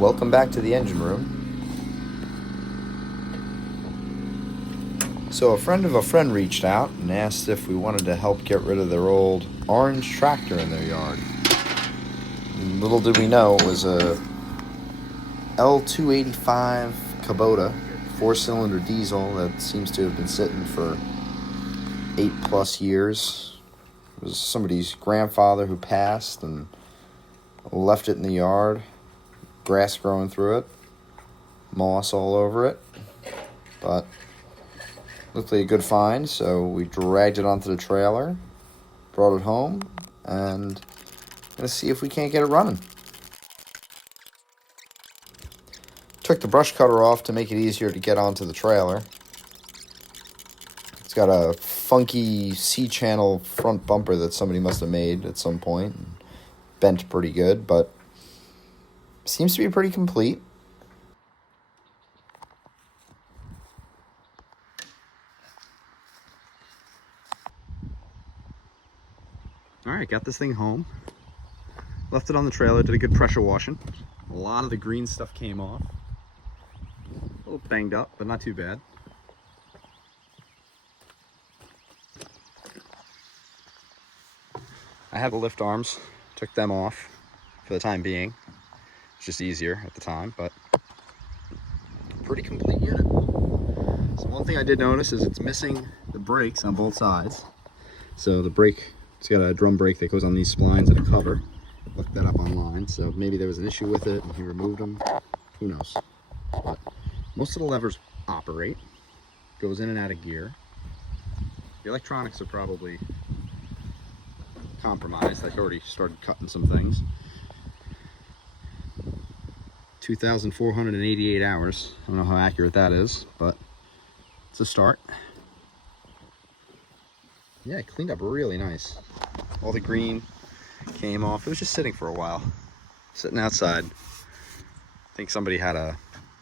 Welcome back to the engine room. So a friend of a friend reached out and asked if we wanted to help get rid of their old orange tractor in their yard. And little did we know it was a L285 Kubota 4-cylinder diesel that seems to have been sitting for 8+ years. It was somebody's grandfather who passed and left it in the yard. Grass growing through it, moss all over it, but looked like a good find, so we dragged it onto the trailer, brought it home, and gonna see if we can't get it running. Took the brush cutter off to make it easier to get onto the trailer. It's got a funky C-channel front bumper that somebody must have made at some point, and bent pretty good, but seems to be pretty complete. Alright, got this thing home. Left it on the trailer, did a good pressure washing. A lot of the green stuff came off. A little banged up, but not too bad. I have the lift arms, took them off for the time being. It's just easier at the time, but pretty complete unit. So one thing I did notice is it's missing the brakes on both sides. So the brake, it's got a drum brake that goes on these splines and a cover. Looked that up online, so maybe there was an issue with it and he removed them. Who knows? But most of the levers operate. Goes in and out of gear. The electronics are probably compromised. I've already started cutting some things. 2,488 hours. I don't know how accurate that is, but it's a start. Yeah, it cleaned up really nice. All the green came off. It was just sitting for a while, sitting outside. I think somebody had a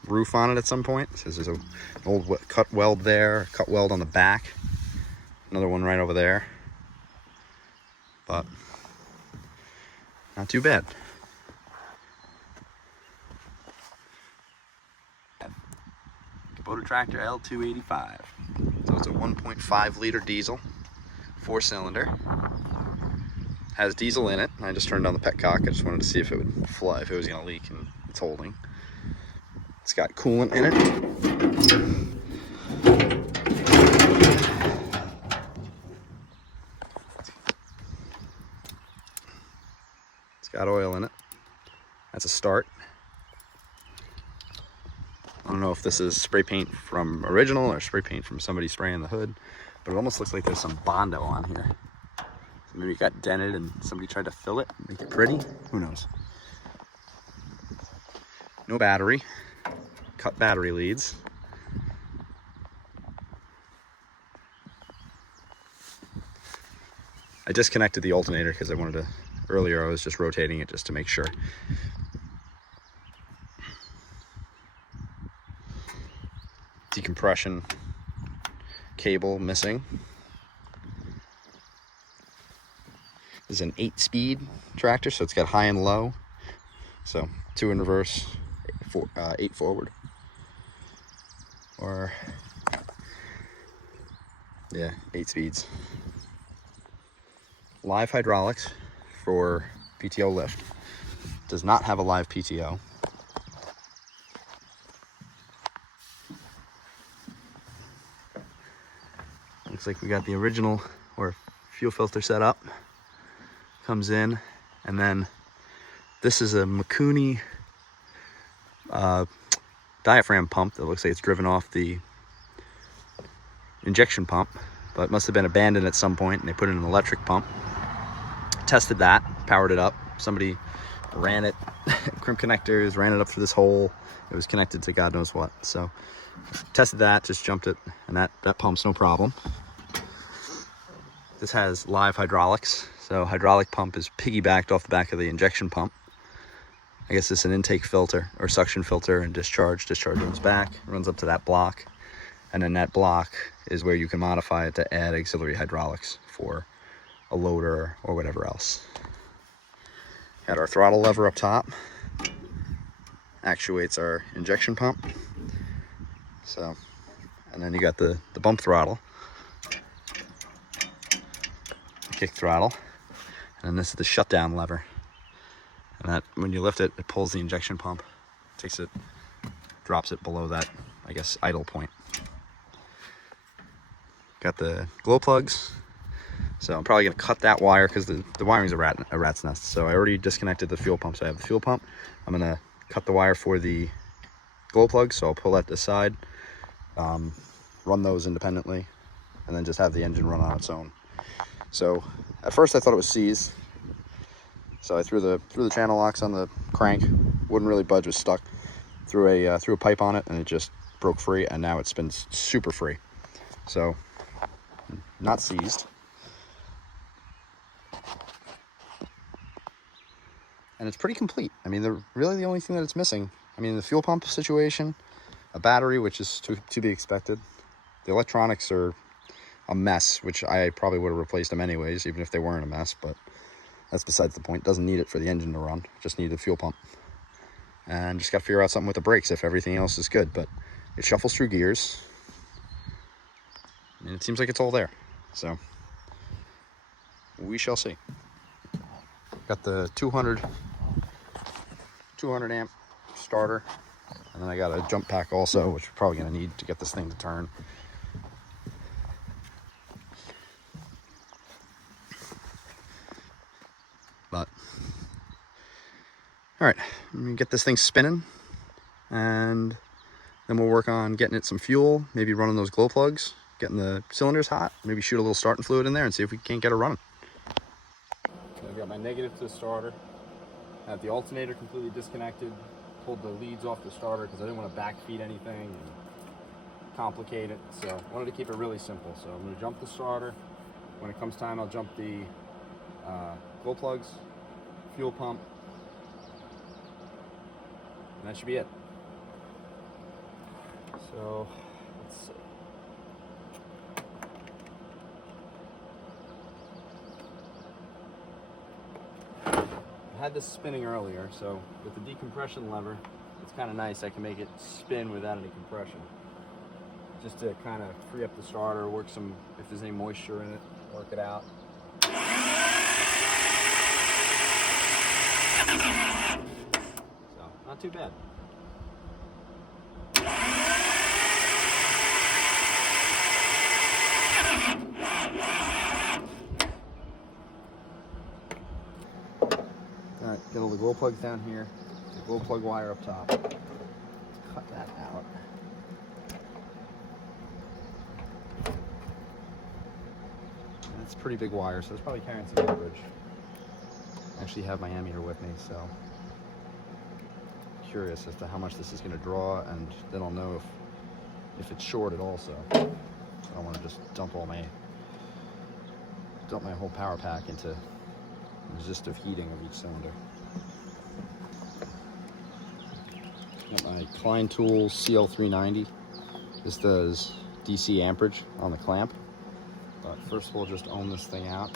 roof on it at some point. It says there's an old cut weld there, cut weld on the back, another one right over there, but not too bad. Kubota tractor L285. So it's a 1.5 liter diesel, 4-cylinder. Has diesel in it. I just turned on the petcock. I just wanted to see if it would fly, if it was going to leak, and it's holding. It's got coolant in it. It's got oil in it. That's a start. I don't know if this is spray paint from original or spray paint from somebody spraying the hood, but it almost looks like there's some Bondo on here. So maybe it got dented and somebody tried to fill it, make it pretty. Who knows? No battery. Cut battery leads. I disconnected the alternator because I wanted to, earlier I was just rotating it just to make sure. Decompression cable missing. This is an 8-speed tractor, so it's got high and low. So 2 in reverse, 8 forward. Or, yeah, 8 speeds. Live hydraulics for PTO lift. Does not have a live PTO. Looks like we got the original or fuel filter set up. Comes in, and then this is a Mikuni diaphragm pump that looks like it's driven off the injection pump, but it must have been abandoned at some point and they put in an electric pump. Tested that, powered it up. Somebody ran it, crimp connectors, ran it up through this hole. It was connected to God knows what. So tested that, just jumped it, and that pump's no problem. This has live hydraulics. So hydraulic pump is piggybacked off the back of the injection pump. I guess it's an intake filter or suction filter and discharge. Discharge runs back, runs up to that block. And then that block is where you can modify it to add auxiliary hydraulics for a loader or whatever else. Had our throttle lever up top. actuates our injection pump. So, and then you got the bump throttle, kick throttle, and then this is the shutdown lever. And that, when you lift it, it pulls the injection pump, takes it, drops it below that, I guess, idle point. Got the glow plugs. So I'm probably gonna cut that wire because the wiring's a rat's nest. So I already disconnected the fuel pump. So I have the fuel pump. I'm gonna cut the wire for the glow plugs. So I'll pull that aside, run those independently, and then just have the engine run on its own. So at first I thought it was seized. So I threw the channel locks on the crank. Wouldn't really budge, was stuck. Threw a pipe on it, and it just broke free. And now it spins super free. So not seized. And it's pretty complete. I mean, really the only thing that it's missing, I mean, the fuel pump situation, a battery, which is to be expected. The electronics are a mess, which I probably would have replaced them anyways, even if they weren't a mess, but that's besides the point. Doesn't need it for the engine to run, just need the fuel pump. And just got to figure out something with the brakes if everything else is good, but it shuffles through gears. I mean, it seems like it's all there, so we shall see. Got the 200 amp starter, and then I got a jump pack also, which we're probably going to need to get this thing to turn. But all right, I'm gonna get this thing spinning, and then we'll work on getting it some fuel, maybe running those glow plugs, getting the cylinders hot, maybe shoot a little starting fluid in there and see if we can't get it running. I've got my negative to the starter. I have the alternator completely disconnected. Pulled the leads off the starter because I didn't want to backfeed anything and complicate it. So I wanted to keep it really simple. So I'm going to jump the starter. When it comes time, I'll jump the glow plugs, fuel pump, and that should be it. So let's see. I had this spinning earlier, so with the decompression lever, it's kind of nice. I can make it spin without any compression, just to kind of free up the starter, work some, if there's any moisture in it, work it out. So, not too bad. Alright, get all the glow plugs down here, the glow plug wire up top. Cut that out. And it's pretty big wire, so it's probably carrying some amperage. I actually have my ammeter with me, so I'm curious as to how much this is going to draw, and then I'll know if it's shorted also. I don't want to just dump my whole power pack into resistive heating of each cylinder. Got my Klein Tools CL390. This does DC amperage on the clamp. But first we'll just ohm this thing out.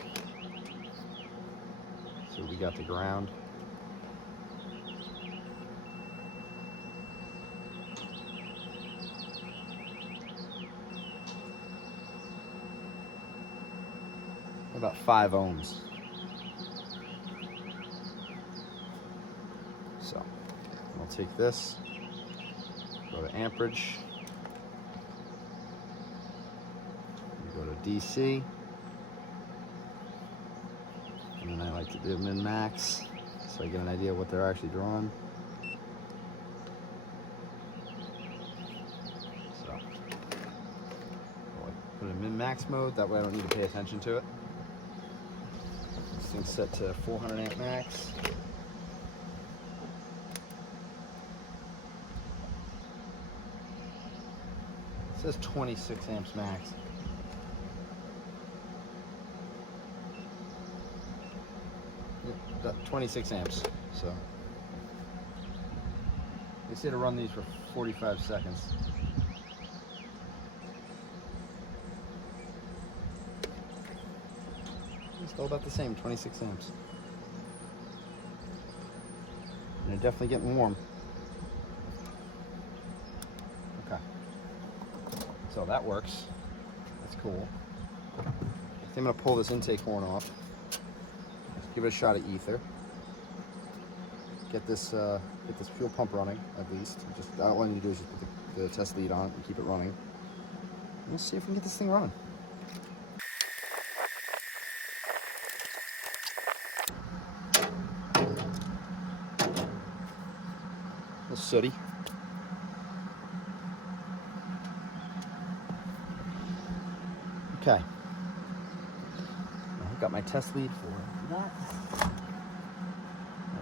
So we got the ground. About 5 ohms. So I'll take this, go to amperage, go to DC, and then I like to do min-max so I get an idea of what they're actually drawing. So I'll put it in min-max mode, that way I don't need to pay attention to it. This thing's set to 400 amp max. It says 26 amps max. Yep, 26 amps. So they say to run these for 45 seconds. It's still about the same, 26 amps. And they're definitely getting warm. So that works. That's cool. I think I'm gonna pull this intake horn off. Give it a shot of ether. Get this fuel pump running at least. Just all I need to do is just put the test lead on it and keep it running. And we'll see if we can get this thing running. A little sooty. Okay. I've got my test lead for that.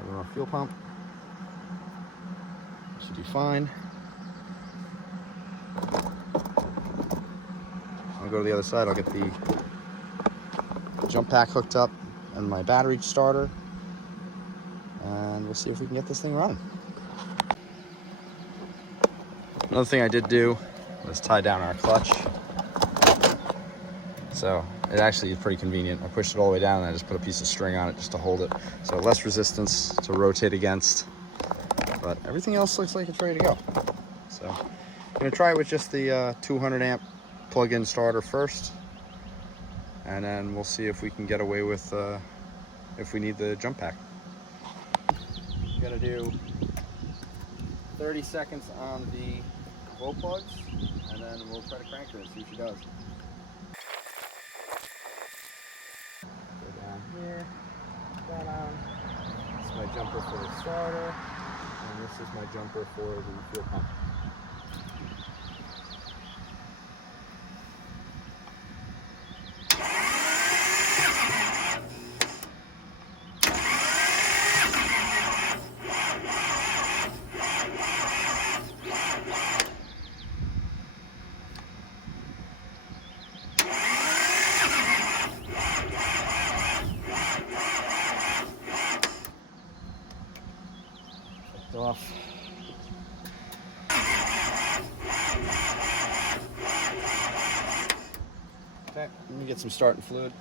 Run our fuel pump. Should be fine. I'll go to the other side. I'll get the jump pack hooked up and my battery starter, and we'll see if we can get this thing running. Another thing I did do was tie down our clutch. So it actually is pretty convenient. I pushed it all the way down and I just put a piece of string on it just to hold it. So less resistance to rotate against, but everything else looks like it's ready to go. So I'm gonna try it with just the 200 amp plug-in starter first, and then we'll see if we can get away with if we need the jump pack. I'm gonna do 30 seconds on the glow plugs, and then we'll try to crank her and see if she does. Here, that on. This is my jumper for the starter, and this is my jumper for the fuel pump. Off. Okay, let me get some starting fluid.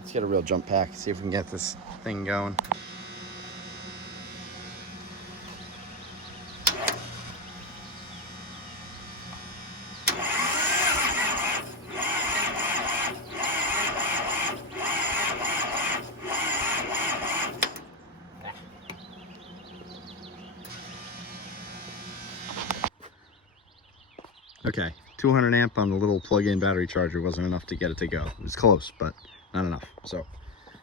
Let's get a real jump pack, see if we can get this thing going. Okay, 200 amp on the little plug-in battery charger wasn't enough to get it to go. It was close, but not enough. So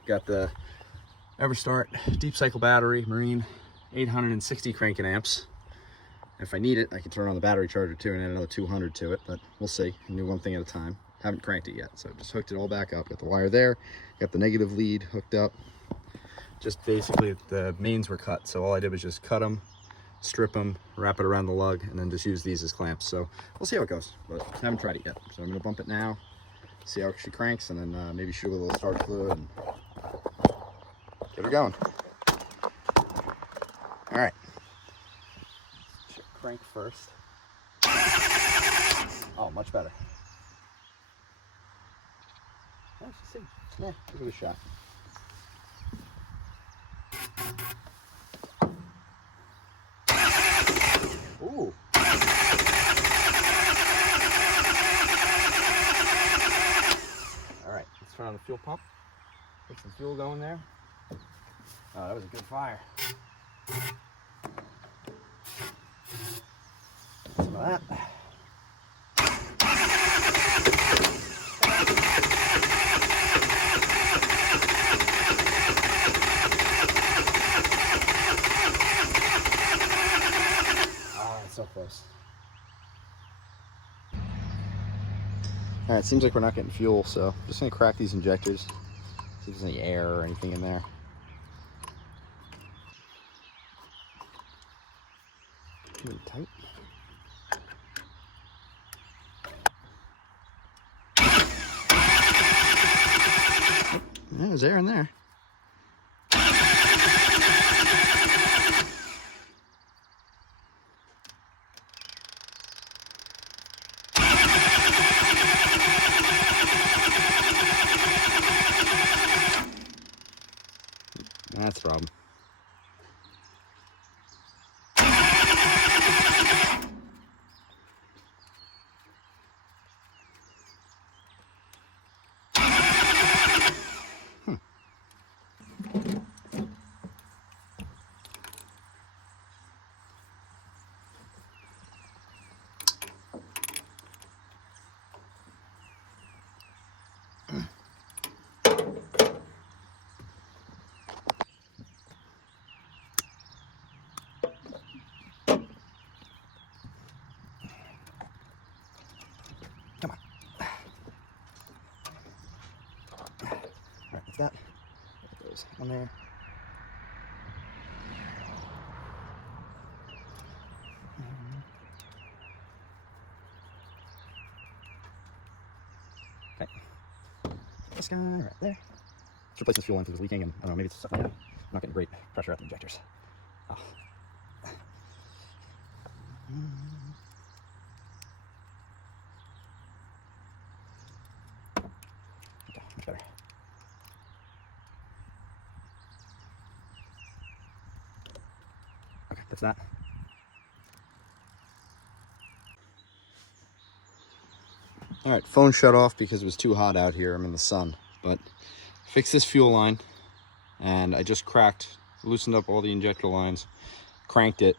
got the EverStart deep cycle battery, Marine, 860 cranking amps. If I need it, I can turn on the battery charger too and add another 200 to it, but we'll see. I'll do one thing at a time. Haven't cranked it yet, so just hooked it all back up. Got the wire there, got the negative lead hooked up. Just basically the mains were cut, so all I did was just cut them, strip them, wrap it around the lug, and then just use these as clamps. So we'll see how it goes, but I haven't tried it yet. So I'm gonna bump it now, see how she cranks, and then maybe shoot a little starter fluid and get her going. All right, crank first. Oh, much better. Oh, see. Yeah, give it a shot. Ooh. All right, let's turn on the fuel pump. Get some fuel going there. Oh, that was a good fire. Some of that. So close. All right, seems like we're not getting fuel, so I'm just gonna crack these injectors, see if there's any air or anything in there. Really tight. Yeah, there's air in there. That's the problem. Come on. Alright, that's that. There goes on there. Okay. This guy right there. Let's replace this fuel line because it's leaking, and I don't know, maybe it's stuff like that. I'm not getting great pressure out the injectors. Oh. Okay, much better. Okay, that's that. All right, phone shut off because it was too hot out here. I'm in the sun, but fixed this fuel line, and I just loosened up all the injector lines, cranked it,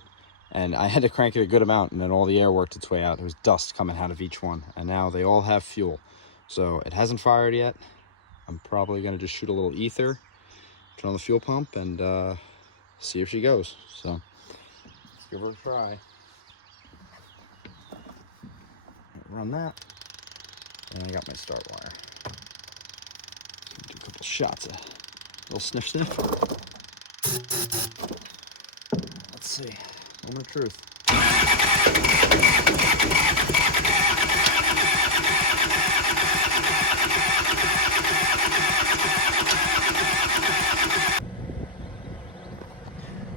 and I had to crank it a good amount, and then all the air worked its way out. There was dust coming out of each one, and now they all have fuel. So it hasn't fired yet. I'm probably gonna just shoot a little ether, turn on the fuel pump, and see if she goes. So let's give her a try. Run that. And I got my start wire. Do a couple shots, a little sniff sniff. Let's see, moment of truth.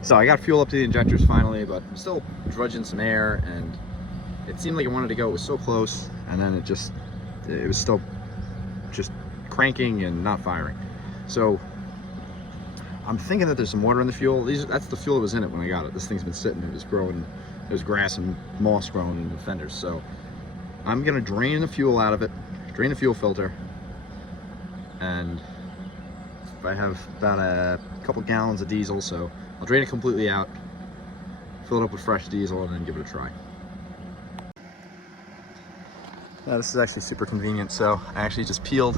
So I got fuel up to the injectors finally, but I'm still drudging some air, and it seemed like it wanted to go. It was so close, and then it was still just cranking and not firing. So I'm thinking that there's some water in the fuel. That's the fuel that was in it when I got it. This thing's been sitting, it was growing, there's grass and moss growing in the fenders. So I'm gonna drain the fuel out of it, drain the fuel filter, and I have about a couple gallons of diesel, so I'll drain it completely out, fill it up with fresh diesel, and then give it a try. Now, this is actually super convenient. So I actually just took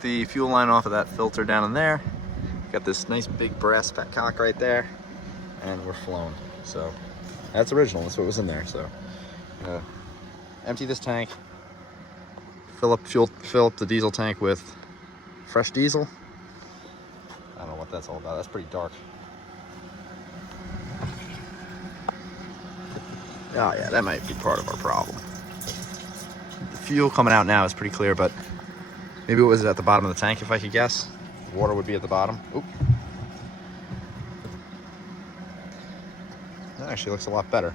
the fuel line off of that filter down in there. Got this nice big brass cock right there, and we're flown. So that's original, that's what was in there. So empty this tank, fill up the diesel tank with fresh diesel. I don't know what that's all about, that's pretty dark. Oh yeah, that might be part of our problem. The fuel coming out now is pretty clear, but maybe it was at the bottom of the tank, if I could guess. The water would be at the bottom. Oop. That actually looks a lot better.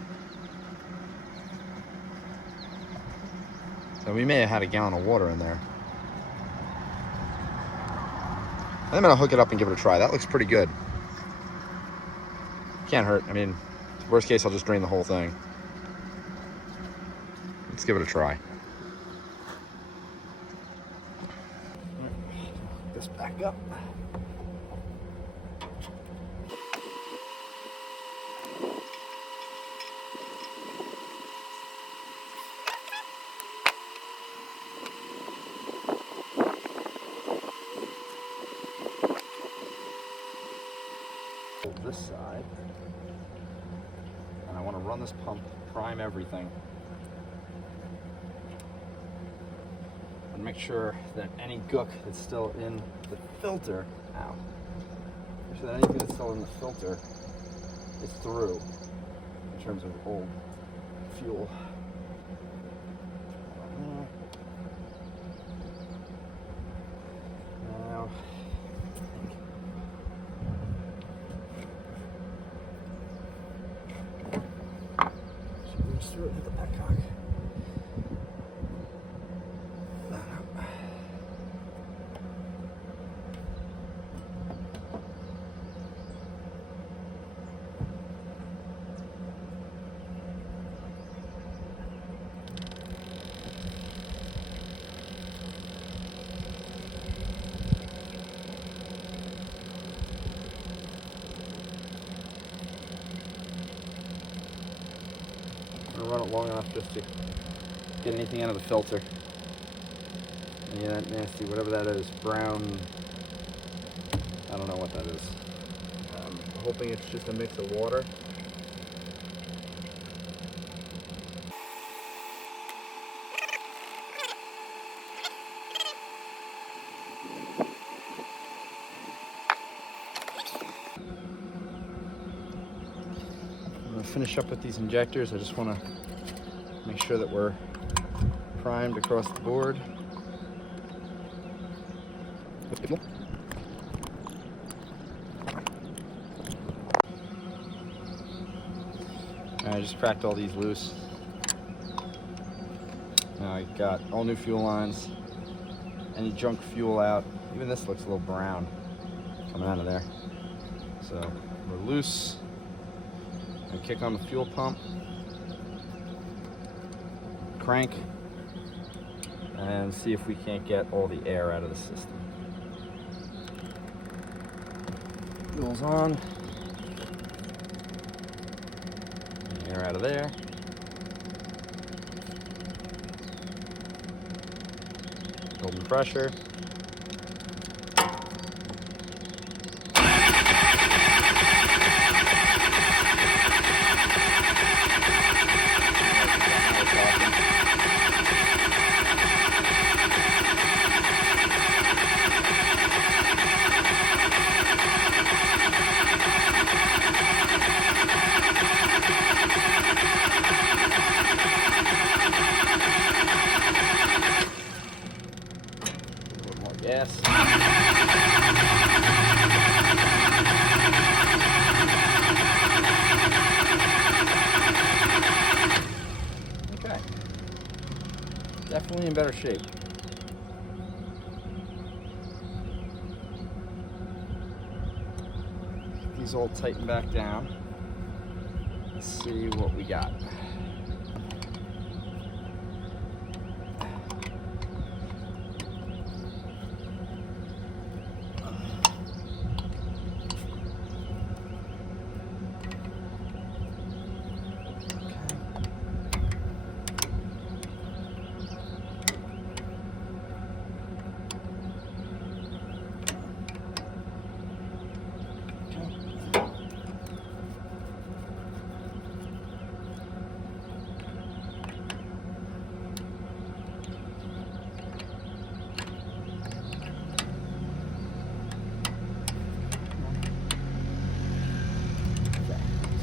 So we may have had a gallon of water in there. I'm gonna hook it up and give it a try. That looks pretty good. Can't hurt. I mean, worst case, I'll just drain the whole thing. Let's give it a try. This back up. This side, and I want to run this pump, prime everything, and make sure that any gook that's still in the filter, make sure that anything that's still in the filter is through in terms of old fuel. Now Just threw it with the petcock. Run it long enough just to get anything out of the filter. Yeah, that nasty, whatever that is, brown, I don't know what that is. I'm hoping it's just a mix of water. I'm going to finish up with these injectors. I just want to make sure that we're primed across the board. I just cracked all these loose. Now I got all new fuel lines, any junk fuel out. Even this looks a little brown coming out of there. So we're loose. I kick on the fuel pump, crank, and see if we can't get all the air out of the system. Fuel's on. Air out of there. Building pressure. Yes. Okay. Definitely in better shape. These all tighten back down. Let's see what we got.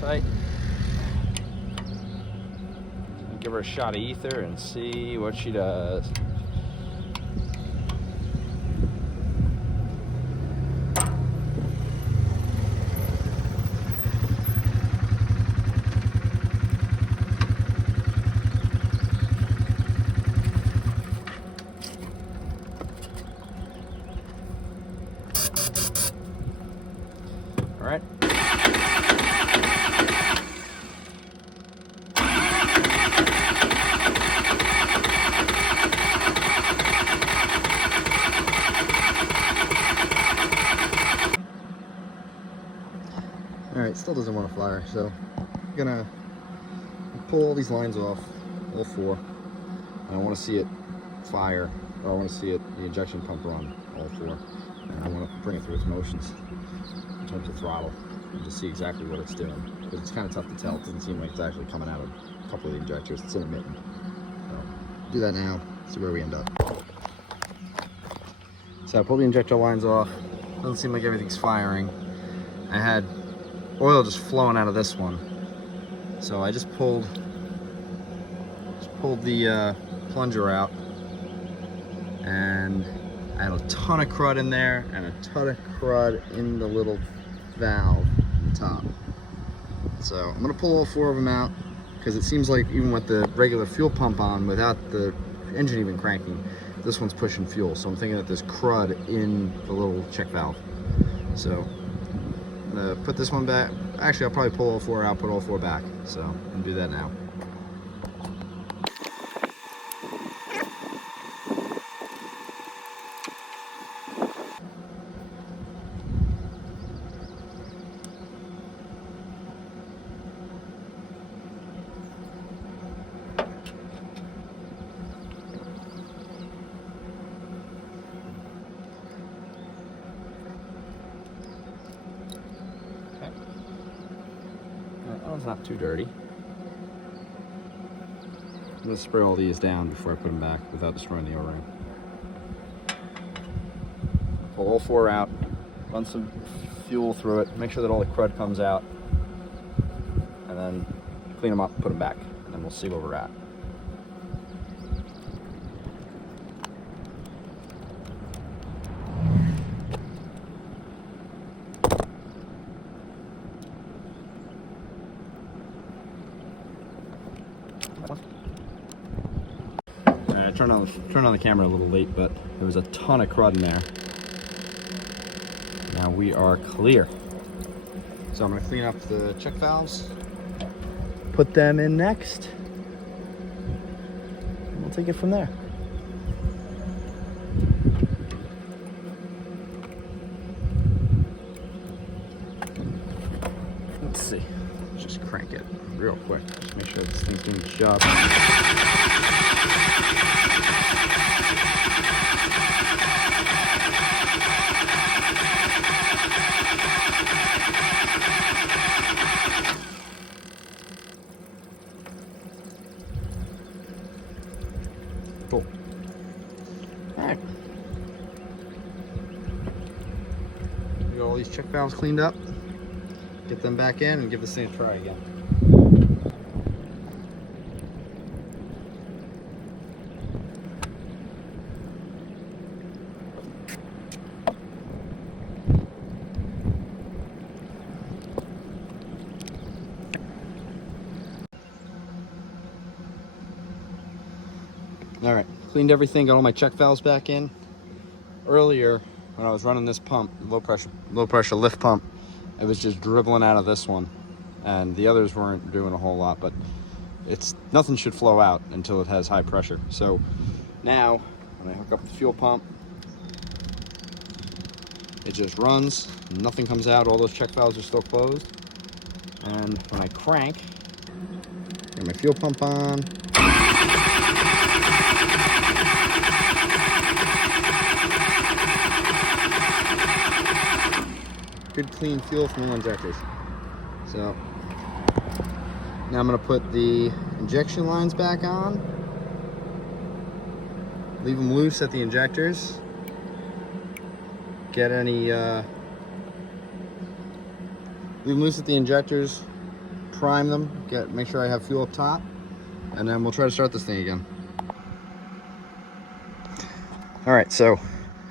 Tight. Give her a shot of ether and see what she does. All right. Alright, still doesn't want to fire, so I'm gonna pull all these lines off, all four. And I want to see it fire, or I want to see it, the injection pump run, all four. And I want to bring it through its motions in terms of throttle, and just see exactly what it's doing. Because it's kind of tough to tell, it doesn't seem like it's actually coming out of a couple of the injectors, it's intermittent. So, do that now, see where we end up. So I pull the injector lines off, doesn't seem like everything's firing. I had oil just flowing out of this one, so I just pulled the plunger out, and I had a ton of crud in there and a ton of crud in the little valve on the top. So I'm gonna pull all four of them out, because it seems like even with the regular fuel pump on, without the engine even cranking, this one's pushing fuel. So I'm thinking that there's crud in the little check valve. So I'm gonna put this one back. Actually, I'll probably pull all four out, put all four back. So I'm gonna do that now. That one's not too dirty. I'm going to spray all these down before I put them back without destroying the O-ring. Pull all four out, run some fuel through it, make sure that all the crud comes out, and then clean them up and put them back, and then we'll see where we're at. I turned on the camera a little late, but there was a ton of crud in there. Now we are clear. So I'm going to clean up the check valves, put them in next, and we'll take it from there. Let's see. Let's just crank it real quick. Just make sure this thing's doing its job. Cool. All right. We got all these check valves cleaned up. Get them back in and give this thing a try again. All right, cleaned everything, got all my check valves back in. Earlier, when I was running this pump, low pressure lift pump, it was just dribbling out of this one, and the others weren't doing a whole lot, but nothing should flow out until it has high pressure. So now, when I hook up the fuel pump, it just runs, nothing comes out, all those check valves are still closed. And when I crank, get my fuel pump on, good clean fuel from all injectors. So now I'm going to put the injection lines back on, leave them loose at the injectors, get any leave them loose at the injectors, prime them, make sure I have fuel up top, and then we'll try to start this thing again. All right, so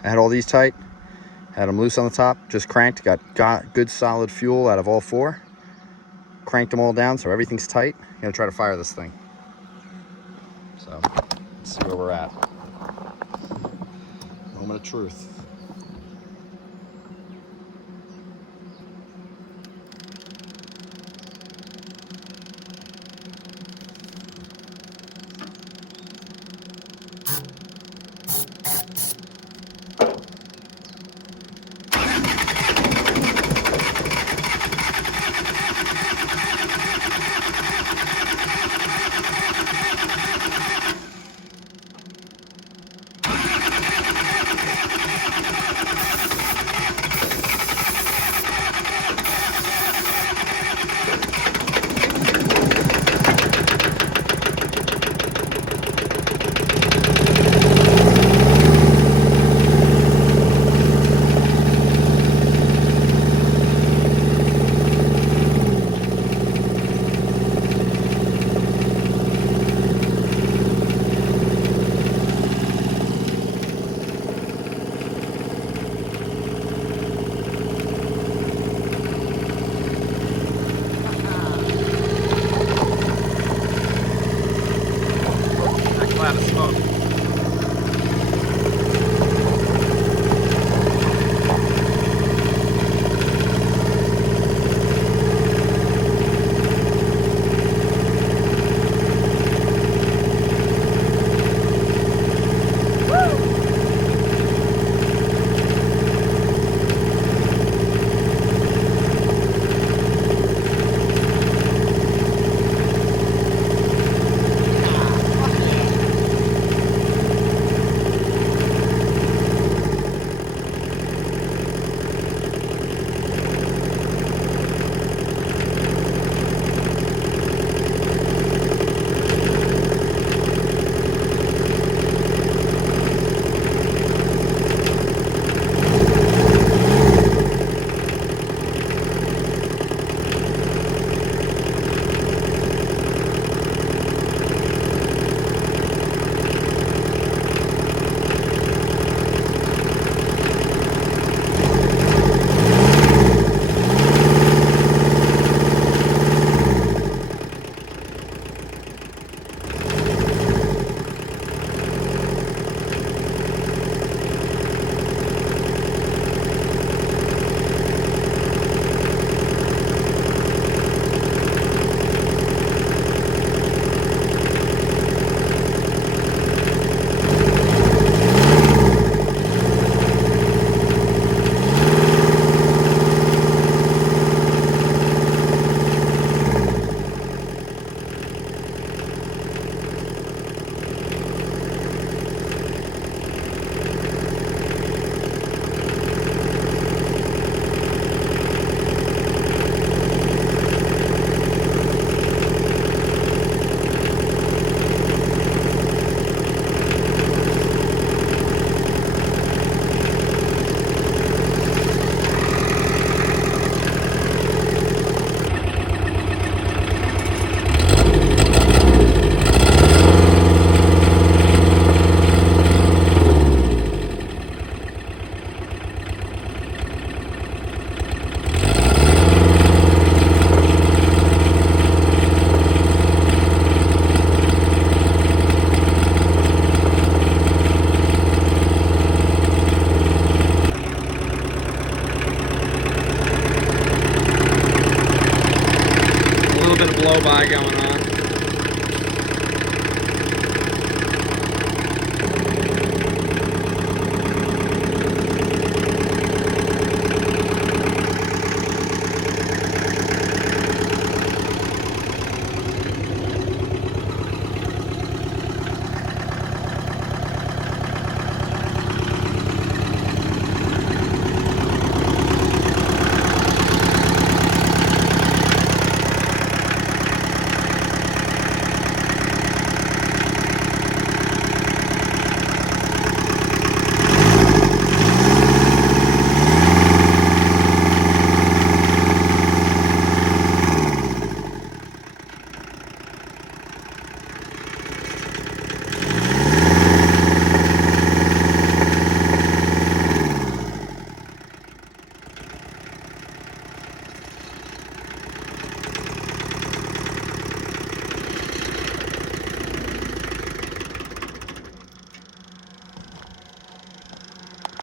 I had all these tight, had them loose on the top, just cranked, got good solid fuel out of all four, cranked them all down so everything's tight. I'm gonna try to fire this thing. So let's see where we're at. Moment of truth.